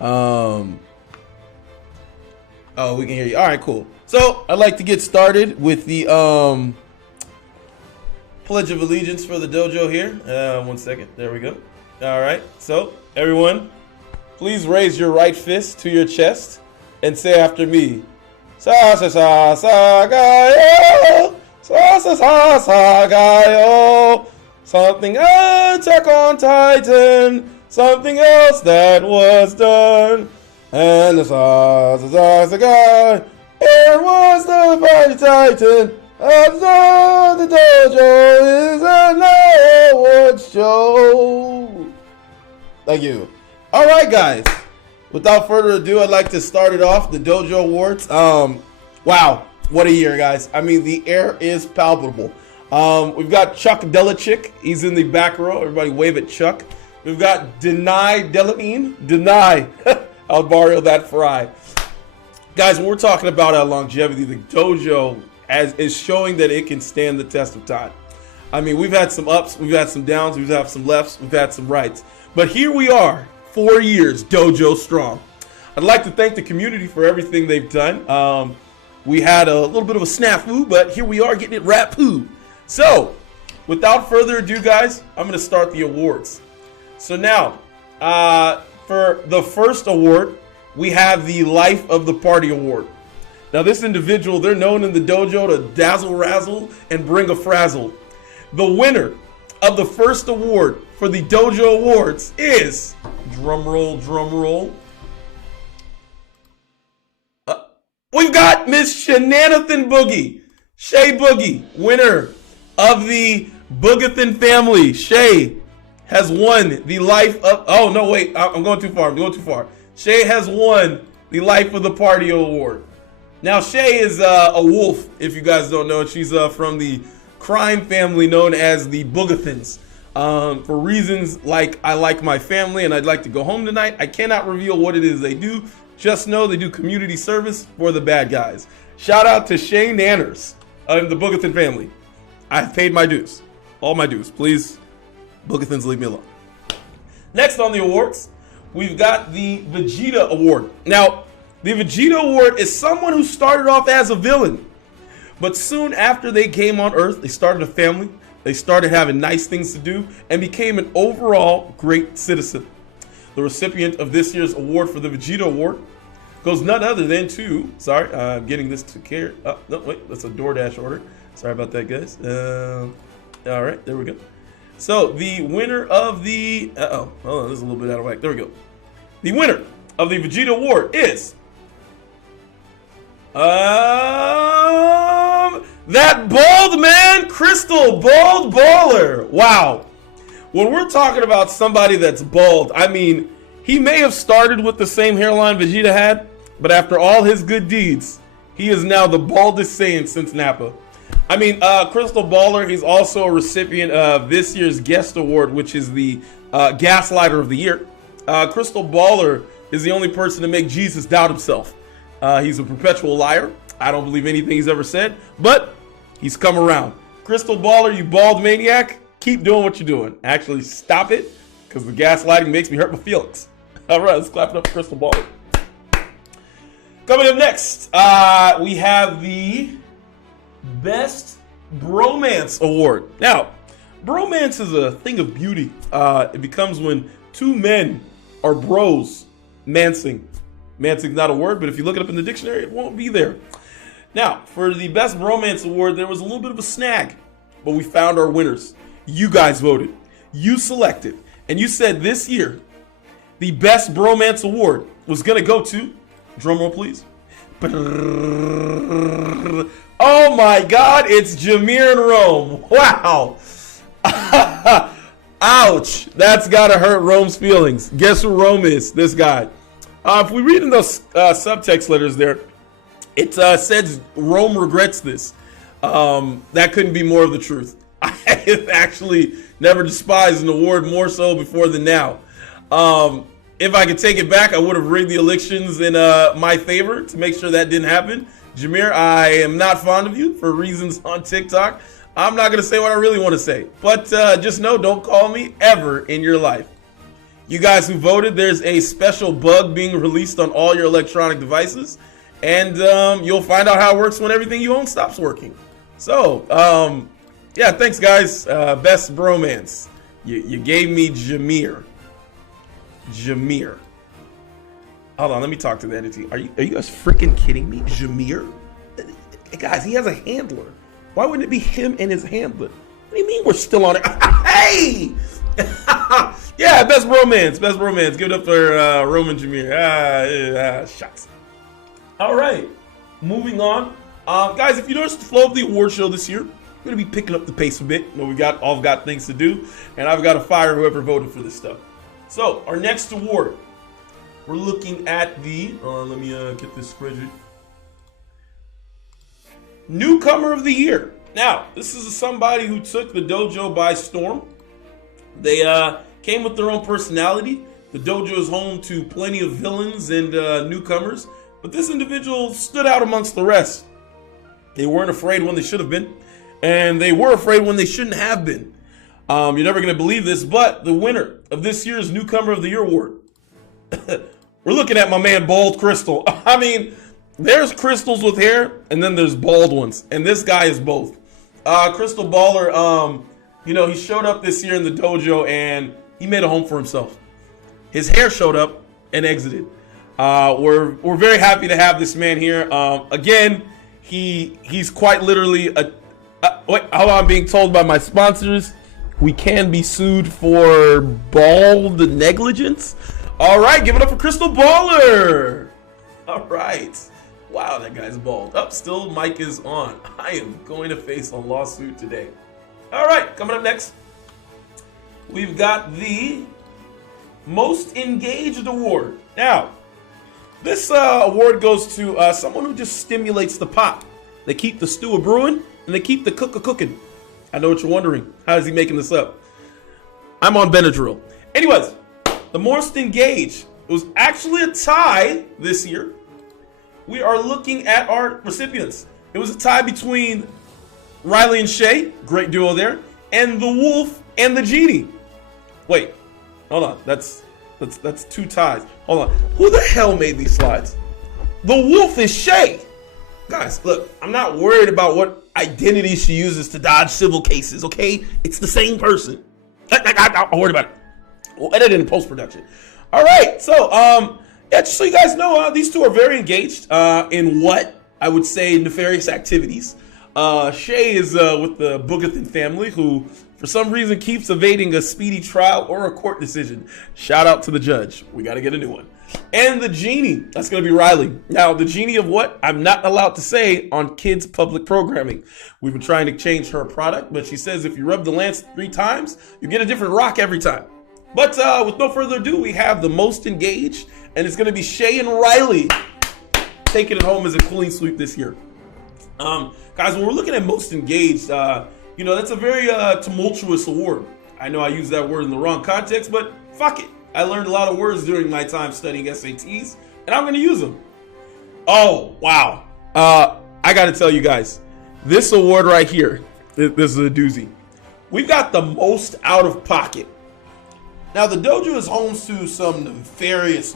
Um, oh, we can hear you. All right, cool. So I'd like to get started with the Pledge of Allegiance for the dojo here. 1 second. There we go. All right. So everyone, please raise your right fist to your chest and say after me. Sa sa sa sa gayo. Sa sa sa sa gayo. Something Attack on Titan. Something else that was done. And the sa sa sa sa gayo. It was the mighty Titan. The dojo is an awards show. Thank you. All right, guys. Without further ado, I'd like to start it off. The Dojo Awards. Wow, what a year, guys. I mean, the air is palpable. We've got Chuck Delachick. He's in the back row. Everybody wave at Chuck. We've got Denai Delanine. Denai. I'll borrow that fry. Guys, when we're talking about longevity, the dojo is showing that it can stand the test of time. I mean, we've had some ups, we've had some downs, we've had some lefts, we've had some rights. But here we are, 4 years, dojo strong. I'd like to thank the community for everything they've done. We had a little bit of a snafu, but here we are getting it rap-poo. So, without further ado, guys, I'm going to start the awards. So now, for the first award, we have the Life of the Party Award. Now, this individual, they're known in the dojo to dazzle-razzle and bring a frazzle. The winner of the first award for the Dojo Awards is, drum roll, we've got Miss Shenanathan Boogie, Shay Boogie, winner of the Boogathan family. Shay has won the Life of, oh no, wait, I'm going too far, Shay has won the Life of the Party Award. Now, Shay is a wolf, if you guys don't know. She's from the crime family known as the Boogathans. For reasons like I like my family and I'd like to go home tonight, I cannot reveal what it is they do. Just know they do community service for the bad guys. Shout out to Shay Nanners of the Boogathan family. I've paid my dues. All my dues. Please, Boogathans, leave me alone. Next on the awards, we've got the Vegeta Award. Now, the Vegeta Award is someone who started off as a villain, but soon after they came on Earth, they started a family, they started having nice things to do, and became an overall great citizen. The recipient of this year's award for the Vegeta Award goes none other than to, sorry, I'm getting this to care, oh, no, wait, that's a DoorDash order. Sorry about that, guys. All right, there we go. So the winner of the, hold on, this is a little bit out of whack. There we go. The winner of the Vegeta Award is, that bald man, Crystal Bald Baller. Wow. When we're talking about somebody that's bald, I mean, he may have started with the same hairline Vegeta had, but after all his good deeds, he is now the baldest Saiyan since Nappa. I mean, Crystal Baller, he's also a recipient of this year's guest award, which is the Gaslighter of the Year. Crystal Baller is the only person to make Jesus doubt himself. He's a perpetual liar. I don't believe anything he's ever said, but he's come around. Crystal Baller, you bald maniac, keep doing what you're doing. Actually, stop it, because the gaslighting makes me hurt my feelings. All right, let's clap it up for Crystal Baller. Coming up next, we have the Best Bromance Award. Now, bromance is a thing of beauty. It becomes when two men are bros mancing. Mancing's not a word, but if you look it up in the dictionary, it won't be there. Now, for the Best Bromance Award, there was a little bit of a snag, but we found our winners. You guys voted. You selected. And you said this year, the Best Bromance Award was going to go to, drum roll please. Oh my God, it's Jameer and Rome. Wow. Ouch. That's got to hurt Rome's feelings. Guess who Rome is? This guy. If we read in those subtext letters there, it says Rome regrets this. That couldn't be more of the truth. I have actually never despised an award more so before than now. If I could take it back, I would have rigged the elections in my favor to make sure that didn't happen. Jameer, I am not fond of you for reasons on TikTok. I'm not going to say what I really want to say. But just know, don't call me ever in your life. you guys who voted, there's a special bug being released on all your electronic devices, and you'll find out how it works when everything you own stops working. So, yeah, thanks, guys. Best bromance. You gave me Jameer. Hold on, let me talk to the entity. Are you guys freaking kidding me? Jameer? Guys, he has a handler. Why wouldn't it be him and his handler? What do you mean we're still on it? Hey! Yeah, best bromance. Give it up for Roman Jameer. Shots. All right, moving on. Guys, if you notice the flow of the award show this year, we're going to be picking up the pace a bit. You know, we've got things to do, and I've got to fire whoever voted for this stuff. So, our next award, we're looking at the, let me get this spreadsheet. Newcomer of the Year. Now, this is somebody who took the dojo by storm. They came with their own personality. The dojo is home to plenty of villains and newcomers, but this individual stood out amongst the rest. They weren't afraid when they should have been, and they were afraid when they shouldn't have been. You're never going to believe this, but the winner of this year's Newcomer of the Year award, we're looking at my man Bald Crystal. I mean, there's crystals with hair, and then there's bald ones, and this guy is both. Crystal Baller, he showed up this year in the dojo, and he made a home for himself. His hair showed up and exited. We're very happy to have this man here. Again, he's quite literally how I'm being told by my sponsors, we can be sued for bald negligence. All right, give it up for Crystal Baller. All right. Wow, that guy's bald. Still mic is on. I am going to face a lawsuit today. All right, coming up next, we've got the Most Engaged Award. Now, this award goes to someone who just stimulates the pot. They keep the stew brewing, and they keep the cooking. I know what you're wondering. How is he making this up? I'm on Benadryl. Anyways, the Most Engaged. It was actually a tie this year. We are looking at our recipients. It was a tie between Riley and Shay, great duo there, and the Wolf and the Genie. Wait, hold on. That's two ties. Hold on. Who the hell made these slides? The Wolf is Shay. Guys, look, I'm not worried about what identity she uses to dodge civil cases, okay? It's the same person. I'm worried about it. We'll edit it in post-production. All right, so, just so you guys know, these two are very engaged in what I would say nefarious activities. Shay is with the Boogathan family, who for some reason keeps evading a speedy trial or a court decision. Shout out to the judge. We got to get a new one. And the Genie, that's going to be Riley. Now, the Genie of what? I'm not allowed to say on kids' public programming. We've been trying to change her product, but she says if you rub the lance 3 times, you get a different rock every time. But with no further ado, we have the Most Engaged, and it's going to be Shay and Riley taking it home as a clean sweep this year. Guys, when we're looking at Most Engaged, that's a very tumultuous award. I know I used that word in the wrong context, but fuck it. I learned a lot of words during my time studying SATs, and I'm going to use them. Oh, wow. I got to tell you guys, this award right here, this is a doozy. We've got the most out of pocket. Now, the dojo is home to some nefarious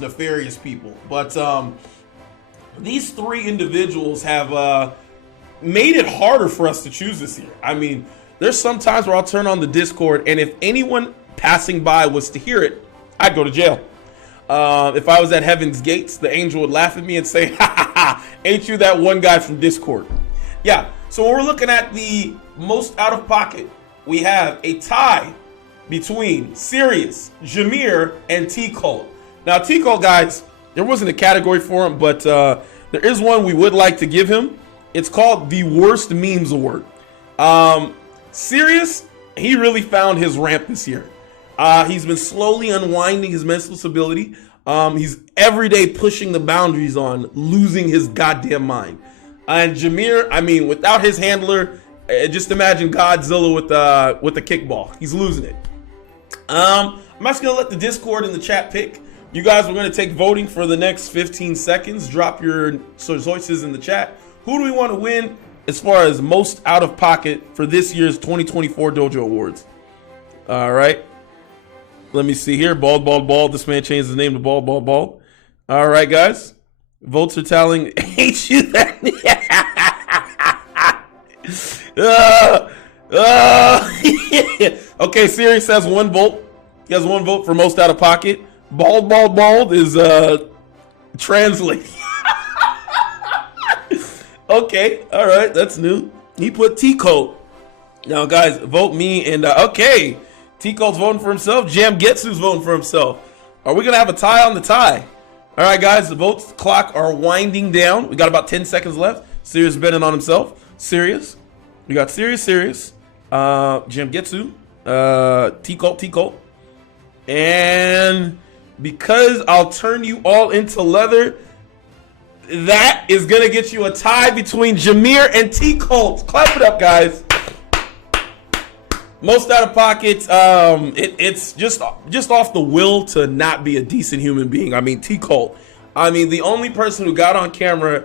people, but these 3 individuals have made it harder for us to choose this year. I mean, there's some times where I'll turn on the Discord, and if anyone passing by was to hear it, I'd go to jail. If I was at Heaven's Gates, the angel would laugh at me and say, ha ha ha, ain't you that one guy from Discord? Yeah, so when we're looking at the most out of pocket, we have a tie between Sirius, Jameer, and T-Cult. Now, T-Cult, guys, there wasn't a category for him, but there is one we would like to give him. It's called the Worst Memes Award. Sirius, he really found his ramp this year. He's been slowly unwinding his mental stability. He's every day pushing the boundaries on losing his goddamn mind. And Jameer, I mean, without his handler, just imagine Godzilla with the kickball. He's losing it. I'm just going to let the Discord and the chat pick. You guys are going to take voting for the next 15 seconds. Drop your choices in the chat. Who do we want to win as far as most out of pocket for this year's 2024 Dojo Awards? All right. Let me see here. Bald, bald, bald. This man changed his name to bald, bald, bald. All right, guys. Votes are tallying. Ain't you that? Okay, Sirius has 1 vote. He has 1 vote for most out of pocket. Bald, bald, bald is translate. Okay, all right, that's new. He put T-Coat. Now, guys, vote me and okay. T-Coat's voting for himself. Jam Getsu's voting for himself. Are we gonna have a tie on the tie? All right, guys, the votes clock are winding down. We got about 10 seconds left. Sirius betting on himself. Sirius. We got Sirius, Jam Getsu, T-Coat. And because I'll turn you all into leather, that is going to get you a tie between Jameer and T-Colt. Clap it up, guys. Most out of pocket, it's just off the will to not be a decent human being. I mean, T-Colt. I mean, the only person who got on camera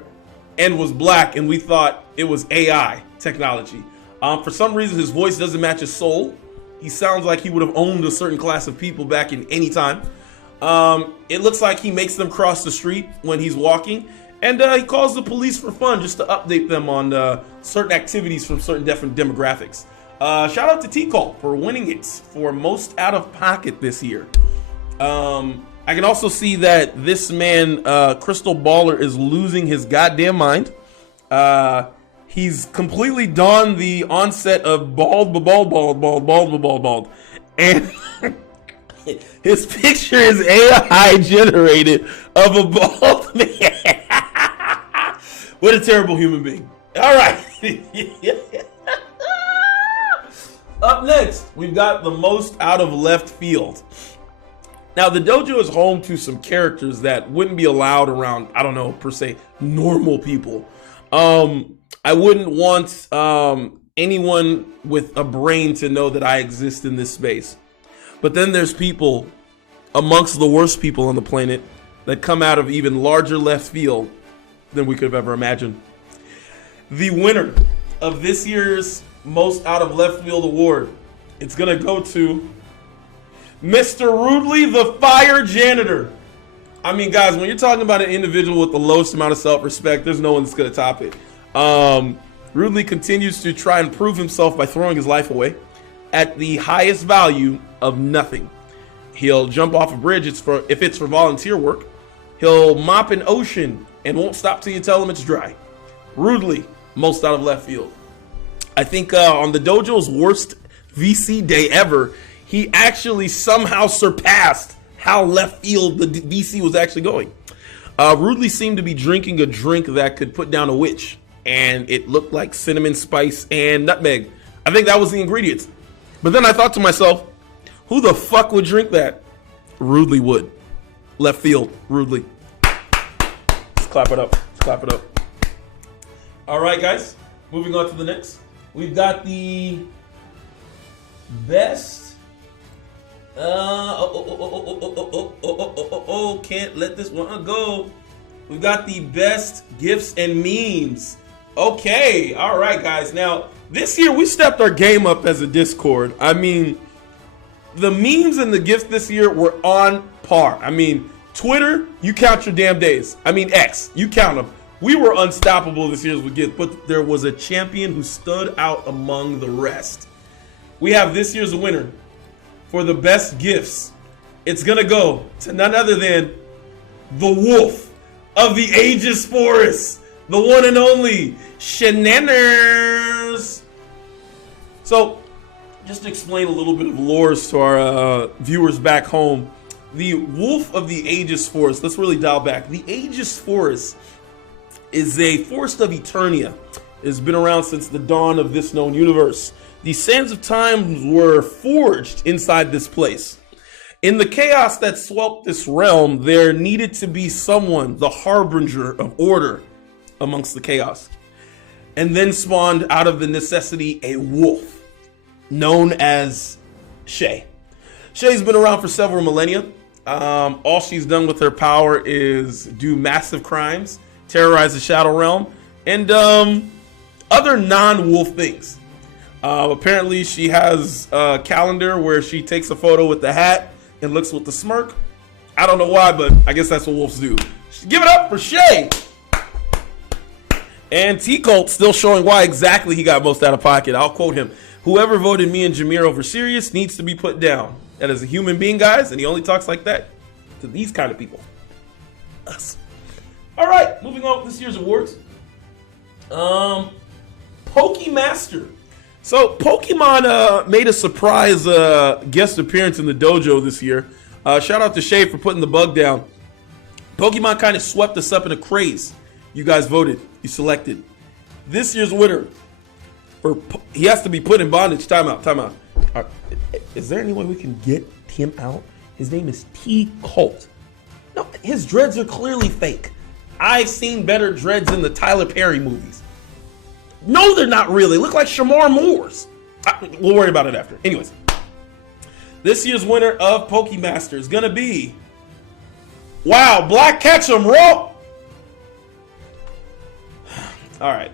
and was black and we thought it was AI technology. For some reason, his voice doesn't match his soul. He sounds like he would have owned a certain class of people back in any time. It looks like he makes them cross the street when he's walking. And he calls the police for fun just to update them on certain activities from certain different demographics. Shout out to T-Colt for winning it for most out of pocket this year. I can also see that this man, Crystal Baller, is losing his goddamn mind. He's completely donned the onset of bald. And his picture is AI generated of a bald man. What a terrible human being. All right. Up next, we've got the most out of left field. Now, the dojo is home to some characters that wouldn't be allowed around, I don't know, per se, normal people. I wouldn't want anyone with a brain to know that I exist in this space. But then there's people amongst the worst people on the planet that come out of even larger left field than we could have ever imagined. The winner of this year's most out of left field award, it's gonna go to Mr. Rudely the Fire Janitor. I mean, guys, when you're talking about an individual with the lowest amount of self-respect, there's no one that's gonna top it. Rudely continues to try and prove himself by throwing his life away at the highest value of nothing. He'll jump off a bridge if it's for volunteer work. He'll mop an ocean and won't stop till you tell him it's dry. Rudely, most out of left field. I think on the dojo's worst VC day ever, he actually somehow surpassed how left field the VC was actually going. Rudely seemed to be drinking a drink that could put down a witch, and it looked like cinnamon, spice, and nutmeg. I think that was the ingredients. But then I thought to myself, who the fuck would drink that? Rudely would. Left field, Rudely. Let's clap it up. Let's clap it up. All right, guys. Moving on to the next. We've got the best. Can't let this one go. We've got the best gifts and memes. Okay, all right, guys. Now, this year we stepped our game up as a Discord. I mean, the memes and the gifts this year were on par. I mean, Twitter, you count your damn days. I mean, X, you count them. We were unstoppable this year with gifts, but there was a champion who stood out among the rest. We have this year's winner for the best gifts. It's gonna go to none other than the wolf of the Aegis Forest, the one and only Shenaners. So, just to explain a little bit of lore to our viewers back home, the wolf of the Aegis Forest, let's really dial back. The Aegis Forest is a forest of Eternia. It has been around since the dawn of this known universe. The sands of time were forged inside this place. In the chaos that swept this realm, there needed to be someone, the harbinger of order amongst the chaos. And then spawned out of the necessity a wolf, known as Shay. Shay's been around for several millennia. All she's done with her power is do massive crimes, terrorize the Shadow Realm, and other non-wolf things. Apparently she has a calendar where she takes a photo with the hat and looks with the smirk. I don't know why, but I guess that's what wolves do. Give it up for Shay. And T-Colt still showing why exactly he got most out of pocket. I'll quote him. Whoever voted me and Jameer over Sirius needs to be put down. That is a human being, guys, and he only talks like that to these kind of people. Us. All right, moving on with this year's awards. Pokemaster. So Pokemon made a surprise guest appearance in the dojo this year. Shout out to Shay for putting the bug down. Pokemon kind of swept us up in a craze. You guys voted. You selected. This year's winner, he has to be put in bondage. Time out. Is there any way we can get him out? His name is T-Colt. No, his dreads are clearly fake. I've seen better dreads in the Tyler Perry movies. No, they're not really. Look like Shamar Moore's. We'll worry about it after. Anyways, this year's winner of Pokemaster is going to be, wow, Black Ketchum, Raw. All right.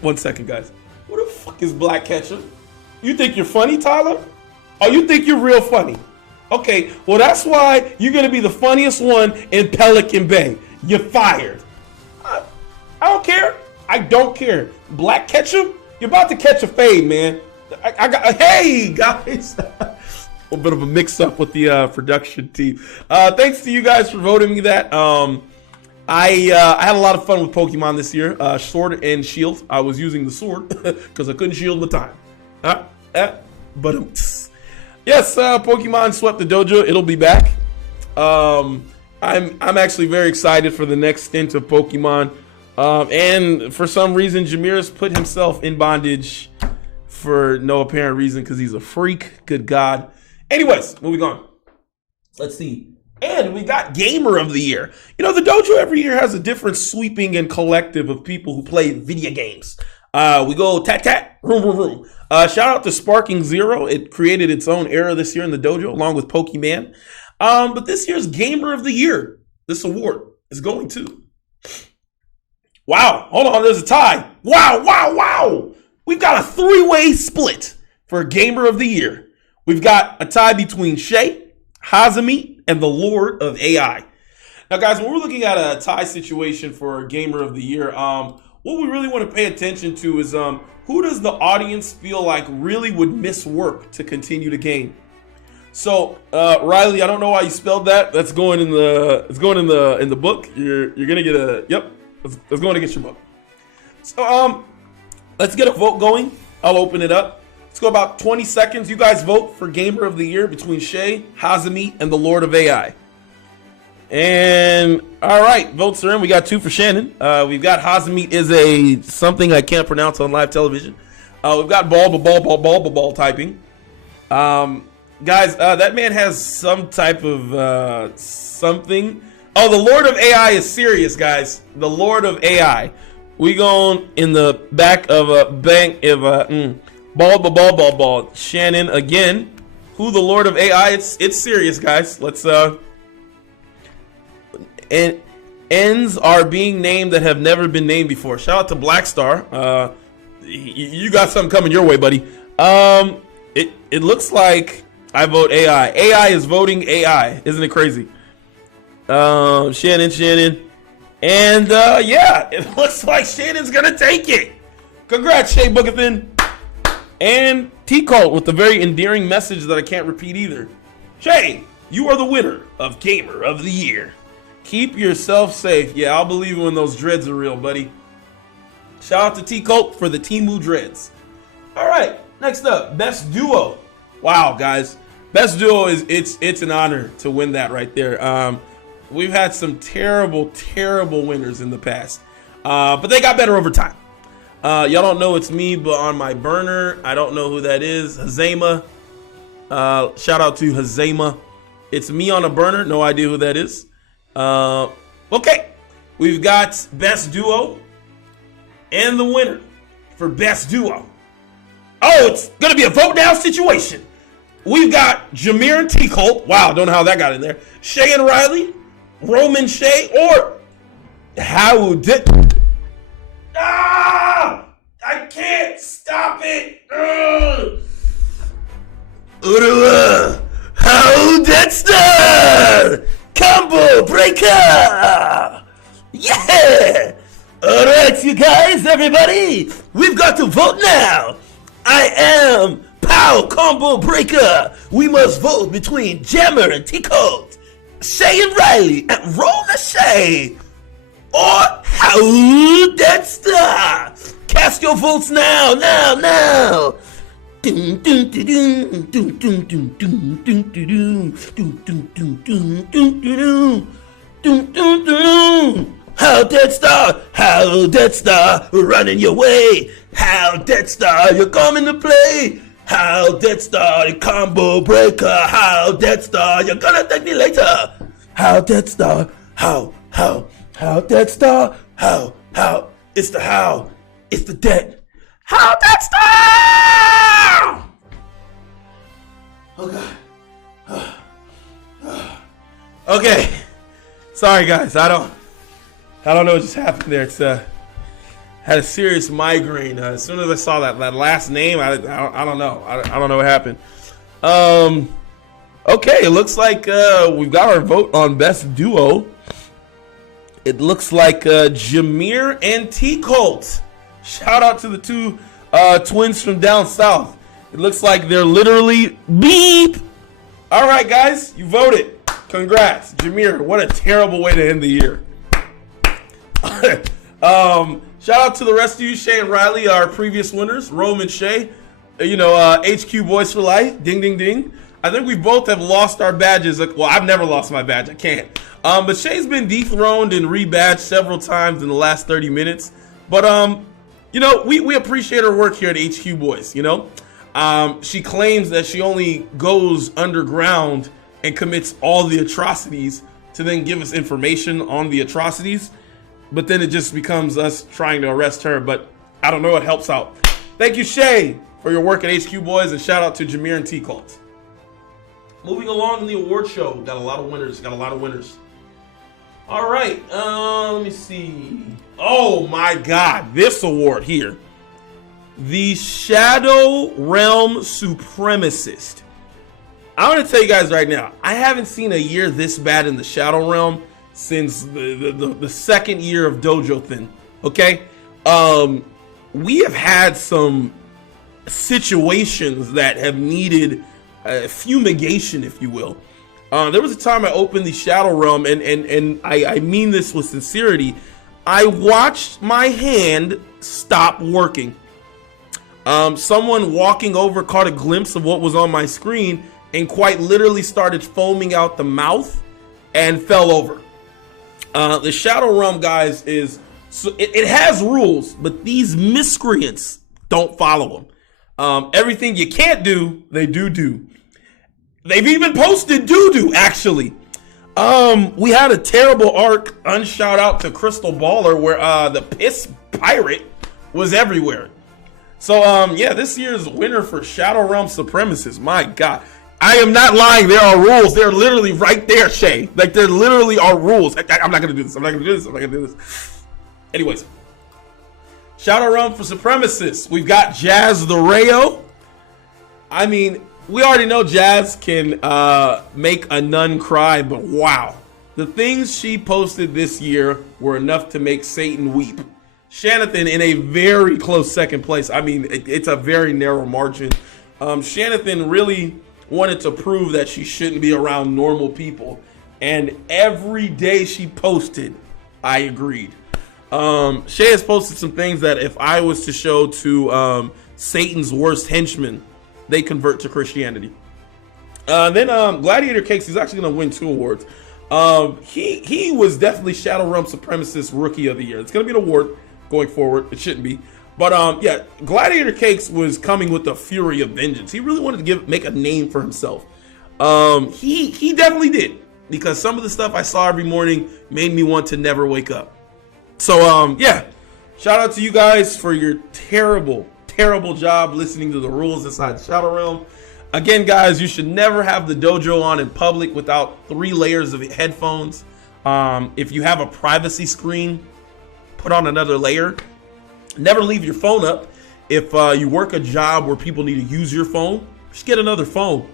1 second, guys. What the fuck is Black Ketchum? You think you're funny, Tyler? Oh, you think you're real funny? Okay, well, that's why you're going to be the funniest one in Pelican Bay. You're fired. I don't care. I don't care. Black Ketchum, you're about to catch a fade, man. Hey, guys. A little bit of a mix-up with the production team. Thanks to you guys for voting me that. I had a lot of fun with Pokemon this year. Sword and Shield. I was using the sword because I couldn't shield my time. Yes, Pokemon swept the dojo. It'll be back. I'm actually very excited for the next stint of Pokemon. And for some reason, Jameer's put himself in bondage for no apparent reason because he's a freak. Good God. Anyways, moving on. Let's see. And we got Gamer of the Year. You know, the dojo every year has a different sweeping and collective of people who play video games. We go tat, room, room, room. Shout out to Sparking Zero. It created its own era this year in the dojo, along with Pokemon. But this year's Gamer of the Year, this award is going to... Wow, hold on, there's a tie. Wow. We've got a three-way split for Gamer of the Year. We've got a tie between Shay, Hazami, and the Lord of AI. Now, guys, when we're looking at a tie situation for Gamer of the Year, what we really want to pay attention to is who does the audience feel like really would miss work to continue the game? So, Riley, I don't know why you spelled that. That's going in the book. You're gonna get a yep. Let's go and get your book. So, let's get a vote going. I'll open it up. Let's go about 20 seconds. You guys vote for Gamer of the Year between Shay, Hazami, and the Lord of AI. And all right, votes are in. We got 2 for Shannon. We've got Hazami is something I can't pronounce on live television. We've got ball typing. Guys, that man has some type of something. Oh, the Lord of AI is serious, guys. The Lord of AI. We going in the back of a bank of ball. Shannon again. Who the Lord of AI? It's serious, guys. Let's and ends are being named that have never been named before. Shout out to Blackstar. You got something coming your way, buddy. It looks like I vote AI. AI is voting AI. Isn't it crazy? Shannon. And yeah, it looks like Shannon's gonna take it. Congrats, Shay Boogathan. And T-Colt with the very endearing message that I can't repeat either. Shay, you are the winner of Gamer of the Year. Keep yourself safe. Yeah, I'll believe it when those dreads are real, buddy. Shout out to T-Colt for the Temu dreads. All right, next up, Best Duo. Wow, guys. Best Duo it's an honor to win that right there. We've had some terrible winners in the past, but they got better over time. Y'all don't know it's me, but on my burner, I don't know who that is. Hazema. Shout out to Hazema. It's me on a burner. No idea who that is. Okay. We've got Best Duo. And the winner for Best Duo. Oh, it's going to be a vote down situation. We've got Jameer and T-Colt. Wow, don't know how that got in there. Shay and Riley. Roman Shay or Howard. I can't stop it. How Dexter! Combo breaker! Yeah! Alright, you guys, everybody, we've got to vote now. I am Pow Combo Breaker. We must vote between Jammer and T-Colt, Shay and Riley, and Roll the Shay, or How Dexter. Cast your votes now, now. How Dexter, running your way. How Dexter, you're coming to play. How Dexter, the combo breaker. How Dexter, you're gonna thank me later. How Dexter, how Dexter, how, it's the how, it's the debt. How Dexter! Oh God. Okay. Sorry guys, I don't know what just happened there. It's had a serious migraine. As soon as I saw that last name, I don't know. I don't know what happened. Okay, it looks like we've got our vote on best duo. It looks like Jameer and T-Colt. Shout out to the two twins from down south. It looks like they're literally beep. All right, guys, you voted. Congrats, Jameer. What a terrible way to end the year. Shout out to the rest of you, Shay and Riley, our previous winners, Rome and Shay. HQ Boys for Life. Ding, ding, ding. I think we both have lost our badges. Well, I've never lost my badge. I can't. But Shay's been dethroned and rebadged several times in the last 30 minutes. But we appreciate her work here at HQ Boys. She claims that she only goes underground and commits all the atrocities to then give us information on the atrocities. But then it just becomes us trying to arrest her. But I don't know, it helps out. Thank you, Shay, for your work at HQ Boys, and shout out to Jameer and T-Colt. Moving along in the award show, got a lot of winners. All right, let me see. Oh my God, this award here. The Shadow Realm Supremacist. I'm going to tell you guys right now, I haven't seen a year this bad in the Shadow Realm since the second year of Dojo Thin, okay? We have had some situations that have needed fumigation, if you will. There was a time I opened the Shadow Realm, and I mean this with sincerity. I watched my hand stop working. Someone walking over caught a glimpse of what was on my screen and quite literally started foaming out the mouth and fell over. The Shadow Realm, guys, it has rules, but these miscreants don't follow them. Everything you can't do, they do. They've even posted doo-doo, actually. We had a terrible arc, unshout out to Crystal Baller, where the piss pirate was everywhere. So, this year's winner for Shadow Realm Supremacist, my God. I am not lying, there are rules. They're literally right there, Shay. Like, there literally are rules. I'm not going to do this. Anyways. Shadow Realm for Supremacists. We've got Jazz the Rayo. I mean, we already know Jazz can make a nun cry, but wow. The things she posted this year were enough to make Satan weep. Shanathan in a very close second place. I mean, it's a very narrow margin. Shanathan really wanted to prove that she shouldn't be around normal people. And every day she posted, I agreed. Shay has posted some things that if I was to show to Satan's worst henchmen, they convert to Christianity. Then Gladiator Cakes is actually going to win 2 awards. He was definitely Shadow Realm Supremacist Rookie of the Year. It's going to be an award going forward. It shouldn't be. But Gladiator Cakes was coming with the fury of vengeance. He really wanted to make a name for himself. He definitely did, because some of the stuff I saw every morning made me want to never wake up. So shout out to you guys for your terrible job listening to the rules inside Shadow Realm. Again, guys, you should never have the dojo on in public without 3 layers of headphones. If you have a privacy screen, put on another layer. Never leave your phone up. If you work a job where people need to use your phone, just get another phone.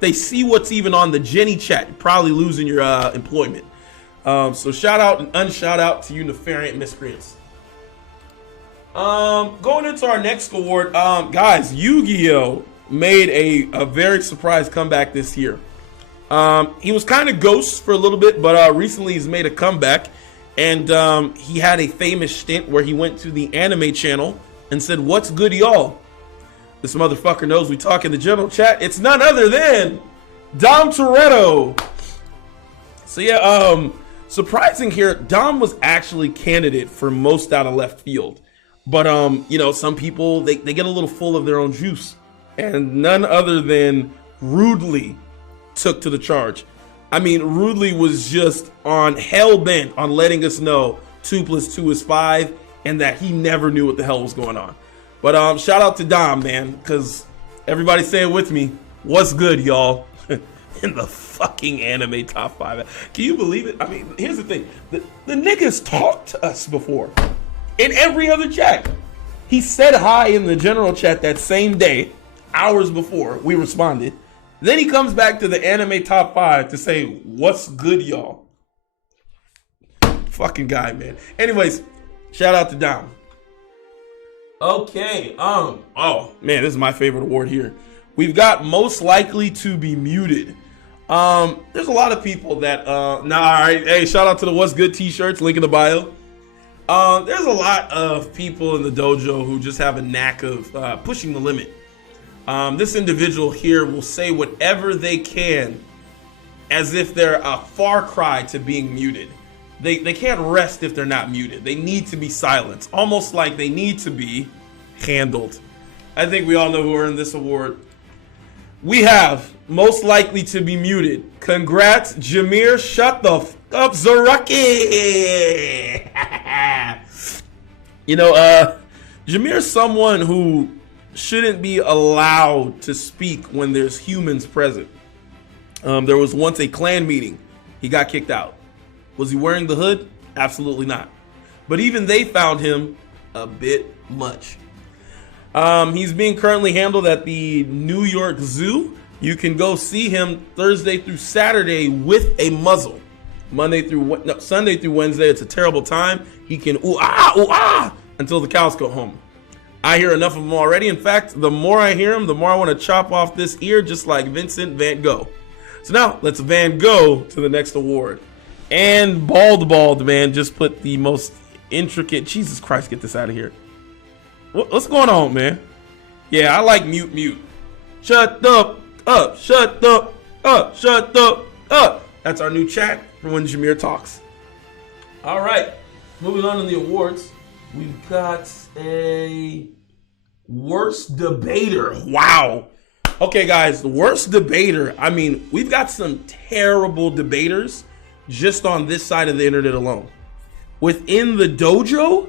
They see what's even on the Jenny chat, you're probably losing your employment. So shout out and unshout out to you nefariant miscreants. Going into our next award, guys, Yu-Gi-Oh! Made a very surprise comeback this year. He was kind of ghost for a little bit, but recently he's made a comeback. And he had a famous stint where he went to the anime channel and said, "What's good, y'all?" This motherfucker knows we talk in the general chat. It's none other than Dom Toretto. So yeah, surprising here, Dom was actually candidate for most out of left field. But you know, some people they get a little full of their own juice. And none other than Rudely took to the charge. I mean, Rudely was just on hell bent on letting us know 2 + 2 is 5 and that he never knew what the hell was going on. But shout out to Dom, man, because everybody say it with me. What's good, y'all? In the fucking anime top 5. Can you believe it? I mean, here's the thing. The niggas talked to us before. In every other chat. He said hi in the general chat that same day, hours before we responded. Then he comes back to the anime top 5 to say, "What's good, y'all?" Fucking guy, man. Anyways, shout out to Dom. Okay, oh man, this is my favorite award here. We've got most likely to be muted. There's a lot of people that all right, hey, shout out to the What's Good t-shirts, link in the bio. There's a lot of people in the dojo who just have a knack of pushing the limit. This individual here will say whatever they can as if they're a far cry to being muted. They can't rest if they're not muted. They need to be silenced, almost like they need to be handled. I think we all know who earned this award. We have most likely to be muted. Congrats, Jameer. Shut the f up, Zaraki. You know, Jameer's someone who shouldn't be allowed to speak when there's humans present. There was once a clan meeting. He got kicked out. Was he wearing the hood? Absolutely not. But even they found him a bit much. He's being currently handled at the New York Zoo. You can go see him Thursday through Saturday with a muzzle. Sunday through Wednesday. It's a terrible time. He can ooh ah until the cows go home. I hear enough of him already. In fact, the more I hear him, the more I want to chop off this ear, just like Vincent Van Gogh. So now let's Van Gogh to the next award. And Bald man just put the most intricate. Jesus Christ, get this out of here. What's going on, man? Yeah, I like mute. Shut up. Shut up. Shut up. That's our new chat for when Jameer talks. All right, moving on in the awards. We've got a worst debater. Wow. Okay, guys, the worst debater. I mean, we've got some terrible debaters just on this side of the internet alone. Within the dojo,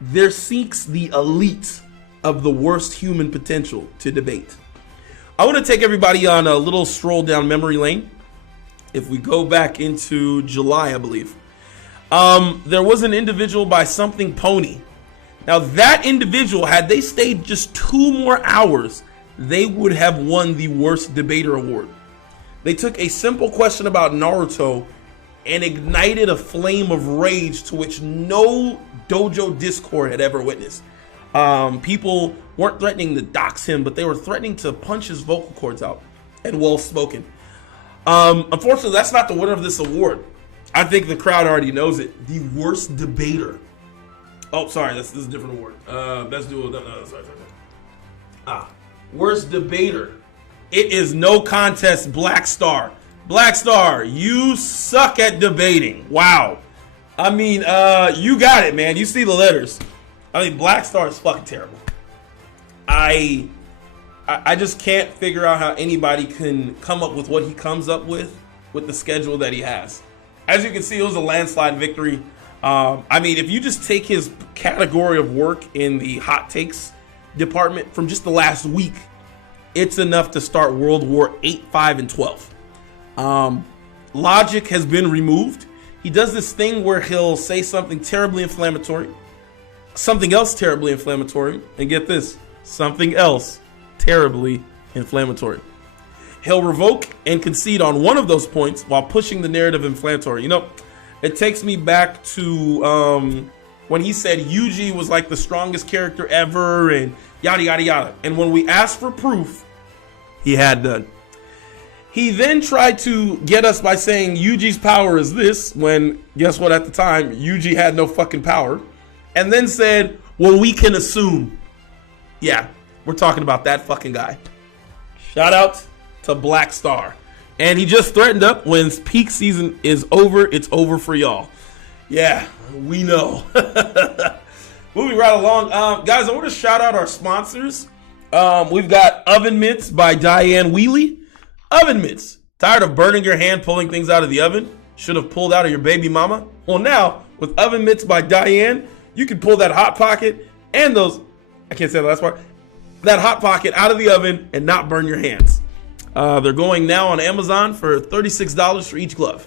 there seeks the elite of the worst human potential to debate. I want to take everybody on a little stroll down memory lane. If we go back into July, I believe, there was an individual by something Pony. Now that individual, had they stayed just 2 more hours, they would have won the worst debater award. They took a simple question about Naruto and ignited a flame of rage to which no dojo discord had ever witnessed. People weren't threatening to dox him, but they were threatening to punch his vocal cords out. And well spoken. Unfortunately, that's not the winner of this award. I think the crowd already knows it. The worst debater. Oh, sorry, this is a different award. Let's do it. Sorry. Worst debater. It is no contest, Black Star. Black Star, you suck at debating. Wow. I mean, you got it, man. You see the letters. I mean, Black Star is fucking terrible. I just can't figure out how anybody can come up with what he comes up with the schedule that he has. As you can see, it was a landslide victory. I mean, if you just take his category of work in the hot takes department from just the last week, it's enough to start World War 8, 5, and 12. Logic has been removed. He does this thing where he'll say something terribly inflammatory, something else terribly inflammatory, and get this, something else terribly inflammatory. he'll revoke and concede on one of those points while pushing the narrative inflammatory. You know, it takes me back to when he said Yuji was like the strongest character ever and yada, yada, yada. And when we asked for proof, he had none. He then tried to get us by saying Yuji's power is this, when guess what, at the time, Yuji had no fucking power. And then said, well, we can assume. Yeah, we're talking about that fucking guy. Shout out to Black Star. And he just threatened up, when peak season is over, it's over for y'all. Yeah, we know. Moving right along. Guys, I want to shout out our sponsors. We've got Oven Mitts by Diane Wheely. Oven mitts. Tired of burning your hand pulling things out of the oven? Should have pulled out of your baby mama? Well, now with Oven Mitts by Diane, you can pull that hot pocket and those, I can't say the last part, that hot pocket out of the oven and not burn your hands. They're going now on Amazon for $36 for each glove.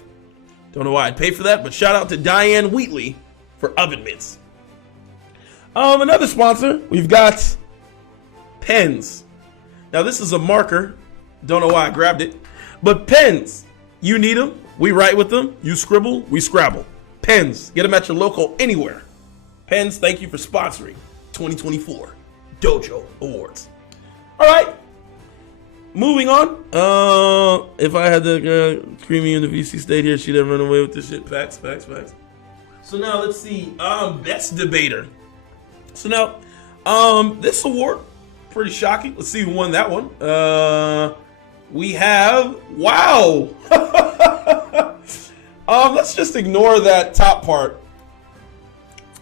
Don't know why I'd pay for that, but shout out to Diane Wheatley for Oven Mitts. Another sponsor, we've got pens. Now this is a marker. Don't know why I grabbed it. But pens, you need them. We write with them. You scribble, we scrabble. Pens, get them at your local anywhere. Pens, thank you for sponsoring 2024 Dojo Awards. All right, moving on. If I had the Creamy in the VC stayed here, she'd have run away with this shit. Facts. So now let's see. Best debater. So now, this award, pretty shocking. Let's see who won that one. We have, wow. Let's just ignore that top part.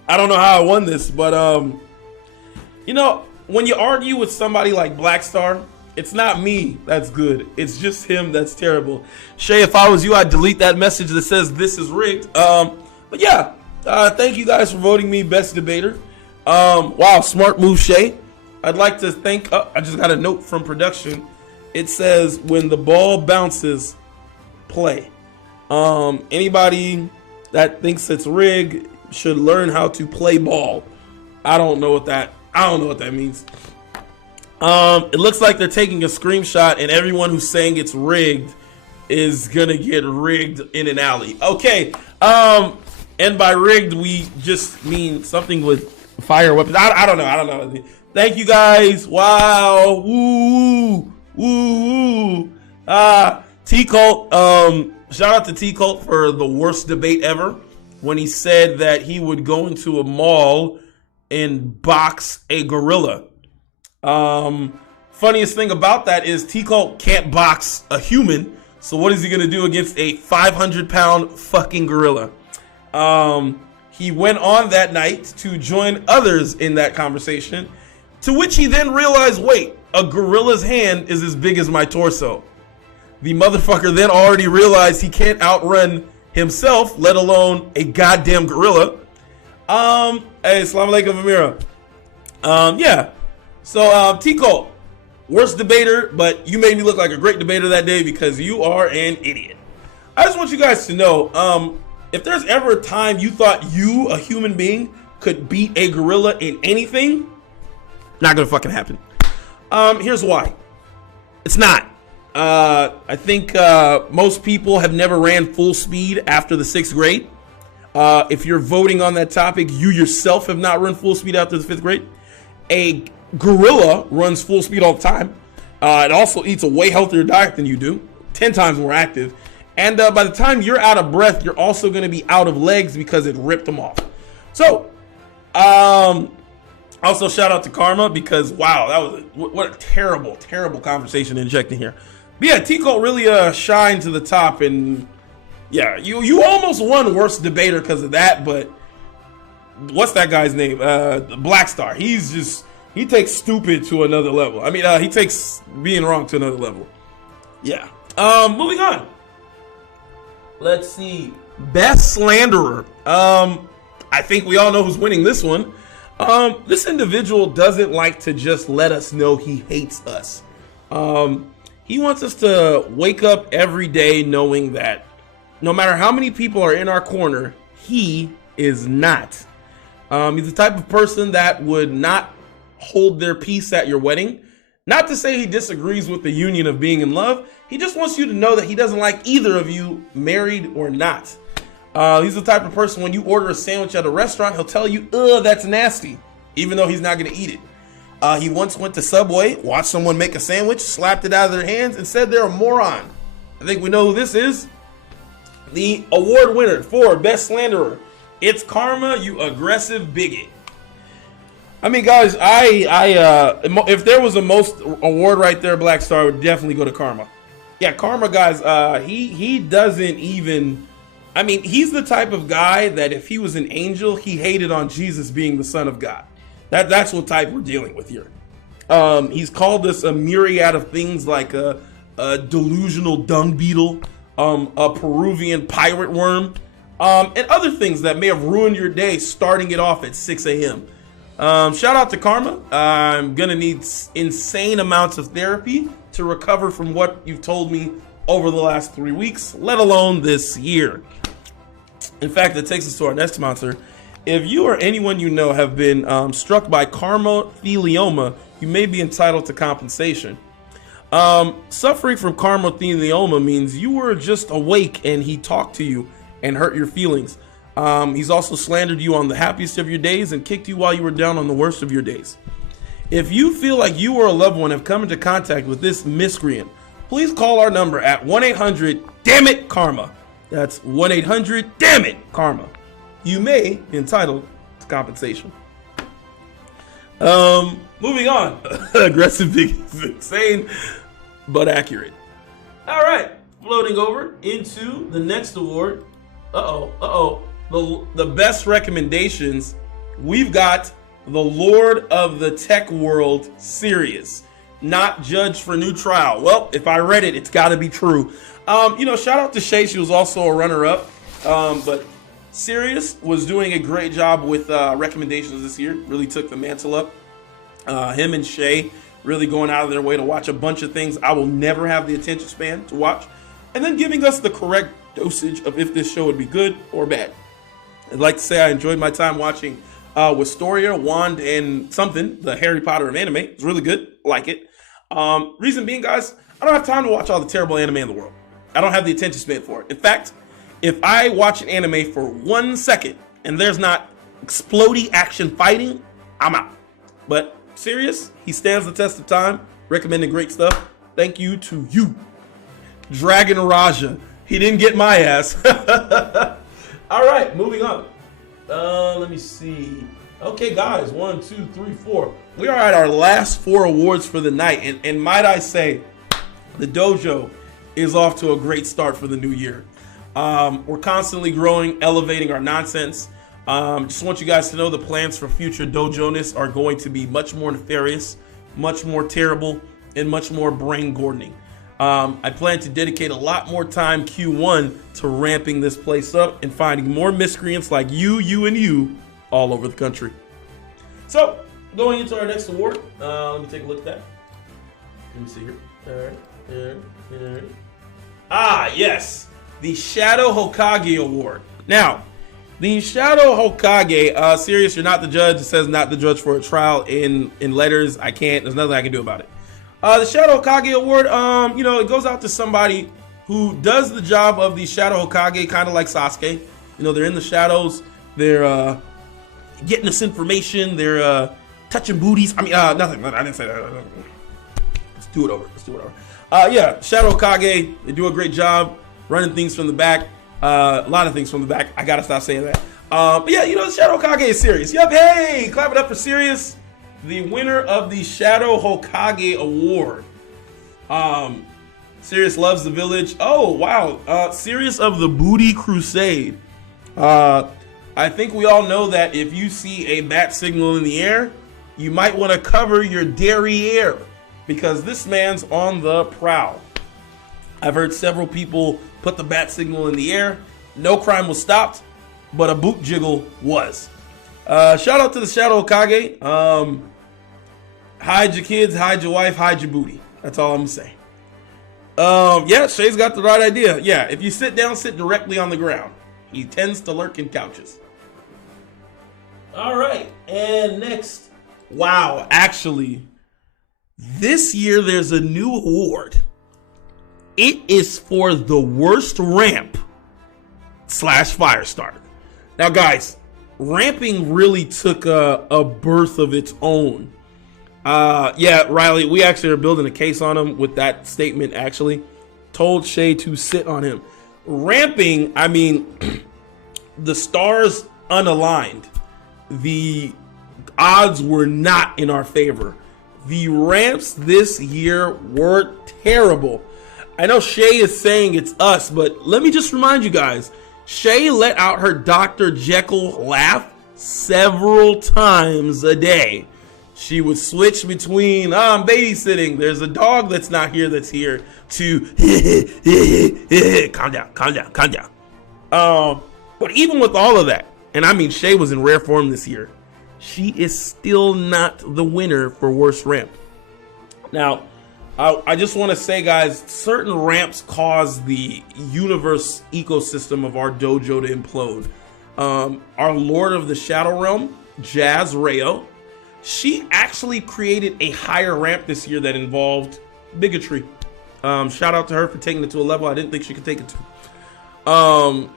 I don't know how I won this, but you know, when you argue with somebody like Black Star, it's not me that's good. It's just him that's terrible. Shay, if I was you, I'd delete that message that says this is rigged. But yeah, thank you guys for voting me best debater. Wow, smart move, Shay. I'd like to thank, I just got a note from production. It says, when the ball bounces, play. Anybody that thinks it's rigged should learn how to play ball. I don't know what that means. It looks like they're taking a screenshot and everyone who's saying it's rigged is gonna get rigged in an alley. Okay. And by rigged, we just mean something with fire weapons. I don't know. Thank you guys. Wow. Woo. T-Cult. Shout out to T-Cult for the worst debate ever when he said that he would go into a mall and box a gorilla. Funniest thing about that is T-Cult can't box a human. So what is he going to do against a 500-pound fucking gorilla? He went on that night to join others in that conversation, to which he then realized, wait, a gorilla's hand is as big as my torso. The motherfucker then already realized he can't outrun himself, let alone a goddamn gorilla. Hey, assalamu alaikum, Amira. Yeah. So, T-Cole, worst debater, but you made me look like a great debater that day because you are an idiot. I just want you guys to know, if there's ever a time you thought you, a human being, could beat a gorilla in anything, not gonna fucking happen. Here's why. It's not. I think most people have never ran full speed after the 6th grade. If you're voting on that topic, you yourself have not run full speed after the 5th grade. A gorilla runs full speed all the time. It also eats a way healthier diet than you do, 10 times more active. And by the time you're out of breath, you're also going to be out of legs because it ripped them off. So, also shout out to Karma because, wow, that was what a terrible, terrible conversation injecting here. But yeah, T-Cult really shined to the top. And yeah, you almost won worst debater because of that. But what's that guy's name? Black Star. He takes stupid to another level. I mean, he takes being wrong to another level. Yeah. Moving on. Let's see. Best slanderer. I think we all know who's winning this one. This individual doesn't like to just let us know he hates us. He wants us to wake up every day knowing that no matter how many people are in our corner, he is not. He's the type of person that would not hold their peace at your wedding. Not to say he disagrees with the union of being in love. He just wants you to know that he doesn't like either of you, married or not. He's the type of person, when you order a sandwich at a restaurant, he'll tell you, ugh, that's nasty, even though he's not going to eat it. He once went to Subway, watched someone make a sandwich, slapped it out of their hands, and said they're a moron. I think we know who this is. The award winner for Best Slanderer. It's Karma, you aggressive bigot. I mean, guys, if there was a most award right there, Black Star, would definitely go to Karma. Yeah, Karma, guys, he doesn't even... I mean, he's the type of guy that if he was an angel, he hated on Jesus being the Son of God. That's what type we're dealing with here. He's called us a myriad of things, like a delusional dung beetle, a Peruvian pirate worm, and other things that may have ruined your day starting it off at 6 a.m. Shout out to Karma. I'm going to need insane amounts of therapy to recover from what you've told me over the last 3 weeks, let alone this year. In fact, that takes us to our next sponsor. If you or anyone you know have been struck by karmothelioma, you may be entitled to compensation. Suffering from karmothelioma means you were just awake and he talked to you and hurt your feelings. He's also slandered you on the happiest of your days and kicked you while you were down on the worst of your days. If you feel like you or a loved one have come into contact with this miscreant, please call our number at 1-800-DAMN-IT-KARMA. That's 1-800-DAMN-IT-KARMA. You may be entitled to compensation. Moving on. Aggressive big is insane, but accurate. All right, floating over into the next award. The best recommendations. We've got the Lord of the Tech World, Sirius, not judged for new trial. Well, if I read it, it's got to be true. Shout out to Shay. She was also a runner-up. But Sirius was doing a great job with recommendations this year. Really took the mantle up. Him and Shay really going out of their way to watch a bunch of things I will never have the attention span to watch, and then giving us the correct dosage of if this show would be good or bad. I'd like to say I enjoyed my time watching Wistoria, Wand, and something, the Harry Potter of anime. It's really good. Like it. Reason being, guys, I don't have time to watch all the terrible anime in the world. I don't have the attention span for it. In fact, if I watch an anime for 1 second and there's not explodey action fighting, I'm out. But Sirius, he stands the test of time, recommending great stuff. Thank you to you. Dragon Raja. He didn't get my ass. All right, moving on. Let me see. Okay, guys, 1, 2, 3, 4. We are at our last 4 awards for the night. And might I say, the dojo is off to a great start for the new year. We're constantly growing, elevating our nonsense. Just want you guys to know the plans for future dojo-ness are going to be much more nefarious, much more terrible, and much more brain-gordening. I plan to dedicate a lot more time Q1 to ramping this place up and finding more miscreants like you, and you all over the country. So, going into our next award, let me take a look at that. Let me see here. All right. Ah, yes, the Shadow Hokage Award. Now, the Shadow Hokage, Sirius, you're not the judge. It says not the judge for a trial in letters. There's nothing I can do about it. The Shadow Hokage Award, it goes out to somebody who does the job of the Shadow Hokage, kind of like Sasuke. They're in the shadows. They're getting us information. They're touching booties. Nothing. I didn't say that. Let's do it over. Shadow Hokage, they do a great job running things from the back. A lot of things from the back. I gotta stop saying that. The Shadow Hokage is Sirius. Yup, hey, clap it up for Sirius, the winner of the Shadow Hokage Award. Sirius loves the village. Oh, wow. Sirius of the Booty Crusade. I think we all know that if you see a bat signal in the air, you might want to cover your derriere because this man's on the prowl. I've heard several people put the bat signal in the air. No crime was stopped, but a boot jiggle was. Shout out to the Shadow Hokage. Hide your kids, hide your wife, hide your booty. That's all I'm gonna say. Shay's got the right idea. Yeah, if you sit down, sit directly on the ground. He tends to lurk in couches. All right, and next. Wow, actually, this year there's a new award. It is for the worst ramp / fire starter. Now, guys, ramping really took a birth of its own. Yeah, Riley, we actually are building a case on him with that statement, actually. Told Shay to sit on him. Ramping, I mean, the stars unaligned. The odds were not in our favor. The ramps this year were terrible. I know Shay is saying it's us, but let me just remind you guys, Shay let out her Dr. Jekyll laugh several times a day. She would switch between, I'm babysitting, there's a dog that's not here that's here, to calm down, calm down, calm down. But even with all of that, and I mean Shay was in rare form this year, she is still not the winner for worst ramp. Now, I just want to say, guys, certain ramps cause the universe ecosystem of our dojo to implode. Our Lord of the Shadow Realm, Jazz Rayo, she actually created a higher ramp this year that involved bigotry. Shout out to her for taking it to a level I didn't think she could take it to.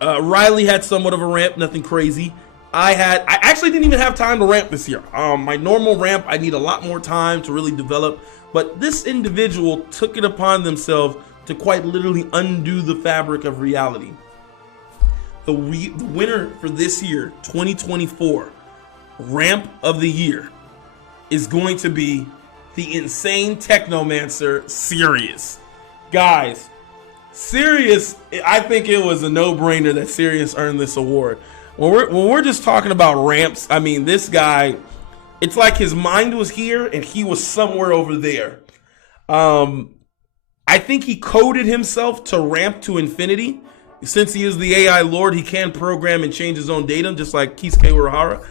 Riley had somewhat of a ramp, nothing crazy. I actually didn't even have time to ramp this year. My normal ramp, I need a lot more time to really develop. But this individual took it upon themselves to quite literally undo the fabric of reality. The winner for this year, 2024, ramp of the year, is going to be the insane technomancer, Sirius. Guys, Sirius, I think it was a no-brainer that Sirius earned this award. When we're just talking about ramps, I mean, this guy, it's like his mind was here and he was somewhere over there. I think he coded himself to ramp to infinity. Since he is the AI lord, he can program and change his own data, just like Kisuke Urahara.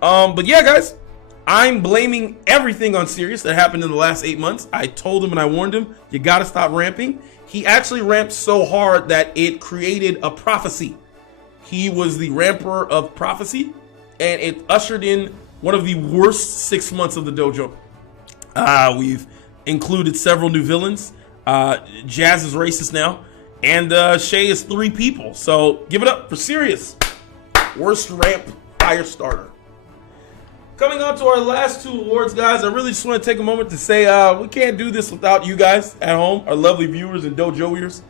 But yeah, guys, I'm blaming everything on Sirius that happened in the last 8 months. I told him and I warned him, you gotta stop ramping. He actually ramped so hard that it created a prophecy. He was the ramper of prophecy, and it ushered in one of the worst 6 months of the dojo. We've included several new villains. Jazz is racist now, and Shay is 3 people. So give it up for Sirius. Worst ramp fire starter. Coming on to our last 2 awards, guys, I really just want to take a moment to say we can't do this without you guys at home, our lovely viewers and dojoers.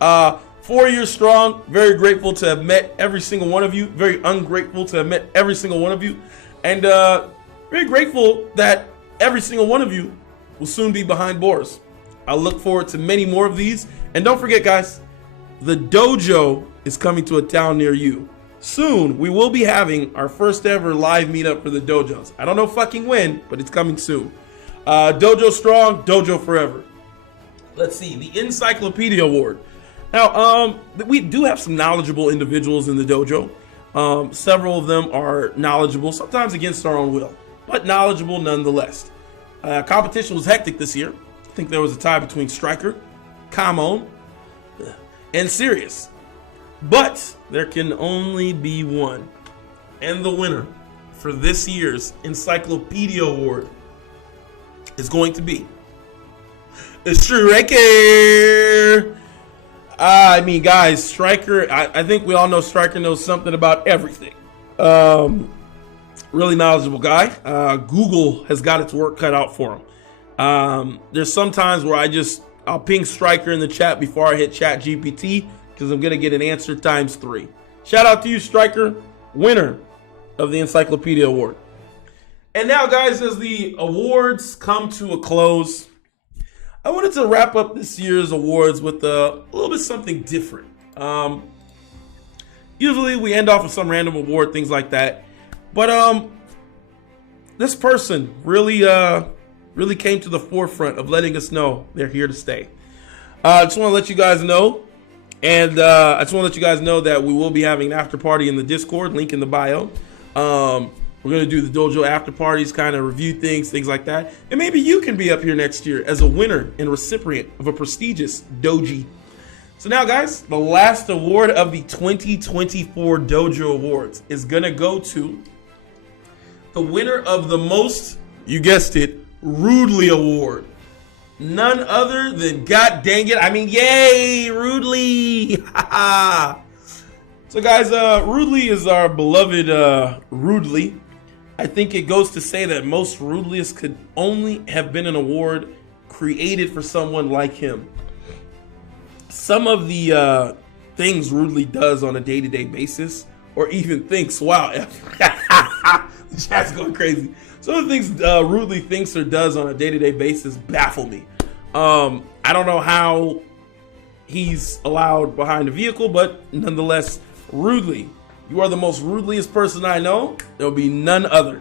4 years strong, very grateful to have met every single one of you, very ungrateful to have met every single one of you, and very grateful that every single one of you will soon be behind bars. I look forward to many more of these, and don't forget, guys, the dojo is coming to a town near you. Soon, we will be having our first ever live meetup for the dojos. I don't know fucking when, but it's coming soon. Dojo strong, dojo forever. Let's see, the Encyclopedia Award. Now, we do have some knowledgeable individuals in the dojo. Several of them are knowledgeable, sometimes against our own will, but knowledgeable nonetheless. Competition was hectic this year. I think there was a tie between Striker, Kamon, and Sirius. But there can only be one. And the winner for this year's Encyclopedia Award is going to be Striker. I mean, guys, Striker, I think we all know Striker knows something about everything. Really knowledgeable guy. Google has got its work cut out for him. There's some times where I'll ping Striker in the chat before I hit Chat GPT, because I'm going to get an answer times 3. Shout out to you, Striker, winner of the Encyclopedia Award. And now, guys, as the awards come to a close, I wanted to wrap up this year's awards with a little bit something different. Usually we end off with some random award, things like that. But this person really came to the forefront of letting us know they're here to stay. I just want to let you guys know. And I just want to let you guys know that we will be having an after party in the Discord, link in the bio. We're going to do the dojo after parties, kind of review things like that. And maybe you can be up here next year as a winner and recipient of a prestigious doji. So now, guys, the last award of the 2024 Dojo Awards is going to go to the winner of the most, you guessed it, Rudely Award. none other than, god dang it, I mean, yay, Rudely. So guys, Rudely is our beloved Rudely. I think it goes to say that most Rudeliest could only have been an award created for someone like him. Some of the things Rudely does on a day-to-day basis, or even thinks, wow, the chat's going crazy. Some of the things Rudely thinks or does on a day-to-day basis baffle me. I don't know how he's allowed behind a vehicle, but nonetheless, Rudely, you are the most Rudeliest person I know. There'll be none other.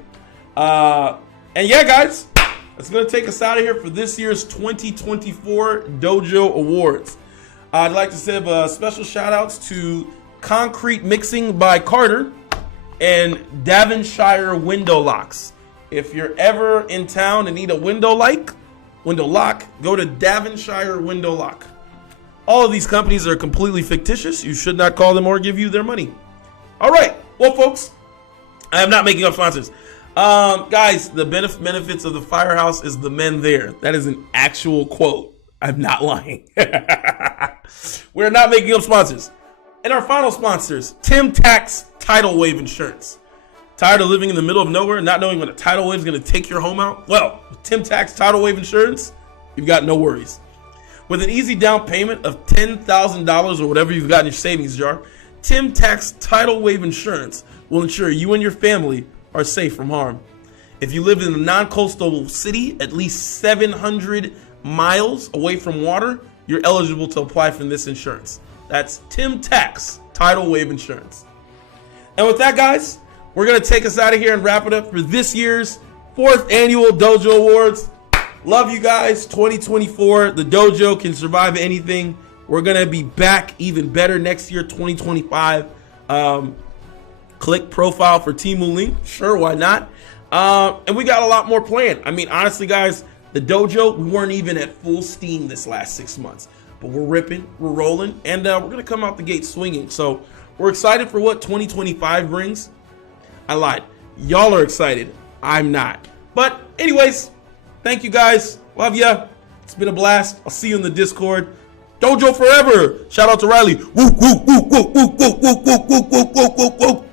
And yeah, guys, that's going to take us out of here for this year's 2024 Dojo Awards. I'd like to send special shout outs to Concrete Mixing by Carter and Davonshire Window Locks. If you're ever in town and need a window lock, go to Davonshire Window Lock. All of these companies are completely fictitious. You should not call them or give you their money. All right. Well, folks, I am not making up sponsors. Guys, the benefits of the firehouse is the men there. That is an actual quote. I'm not lying. We're not making up sponsors. And our final sponsors, Tim Tax Tidal Wave Insurance. Tired of living in the middle of nowhere, not knowing when a tidal wave is going to take your home out? Well, with Tim Tax Tidal Wave Insurance, you've got no worries. With an easy down payment of $10,000 or whatever you've got in your savings jar, Tim Tax Tidal Wave Insurance will ensure you and your family are safe from harm. If you live in a non-coastal city at least 700 miles away from water, you're eligible to apply for this insurance. That's Tim Tax Tidal Wave Insurance. And with that, guys, we're going to take us out of here and wrap it up for this year's 4th Annual Dojo Awards. Love you guys. 2024, the Dojo can survive anything. We're going to be back even better next year, 2025. Click profile for Timu Link. Sure, why not? And we got a lot more planned. I mean, honestly, guys, the Dojo, we weren't even at full steam this last 6 months. But we're ripping, we're rolling, and we're going to come out the gate swinging. So we're excited for what 2025 brings. I lied. Y'all are excited. I'm not. But anyways, thank you guys. Love ya. It's been a blast. I'll see you in the Discord. Dojo forever. Shout out to Riley. Woo, woo, woo, woo, woo, woo, woo, woo, woo, woo, woo, woo.